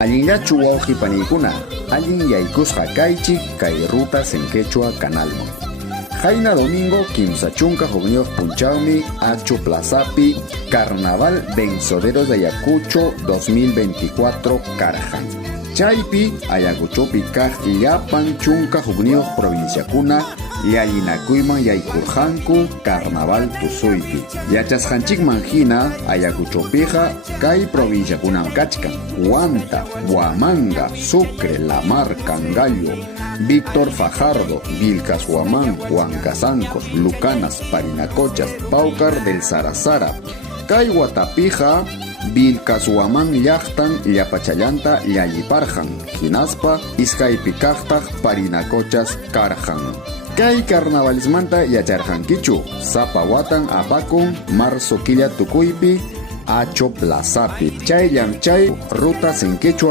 Allinllachu wawqi panikuna, allin yaykusqa kaychik kay rutas en Quechua canalmo. Jaina domingo kimsa chunka junio punchawmi Acho Plazapi Carnaval Venzoderos de Ayacucho 2024 Karjan. Chaypi Ayacuchopi kaq llapan chunka junio provincia kuna Yallinakuyman yaykurjanku Carnaval Tusuypi. Yachasqanchikman hina Ayacuchopija kay provincia kunan kachkan Huanta, Huamanga, Sucre, La Mar, Cangallo, Víctor Fajardo, Vilcas Huamán, Huancasancos, Lucanas, Parinacochas, Paucar del Sarasara, kay Huatapija, Vilcas Huamán llaqtan llapachallanta llayiparjan, hinaspa iskaypi kaqtaq Parinacochas karjan. Kay carnavalismanta yacharjankichu, sapa watan apakun marzo killa tukuypi Acho Plazapi. Chayllam chay rutas en Quechua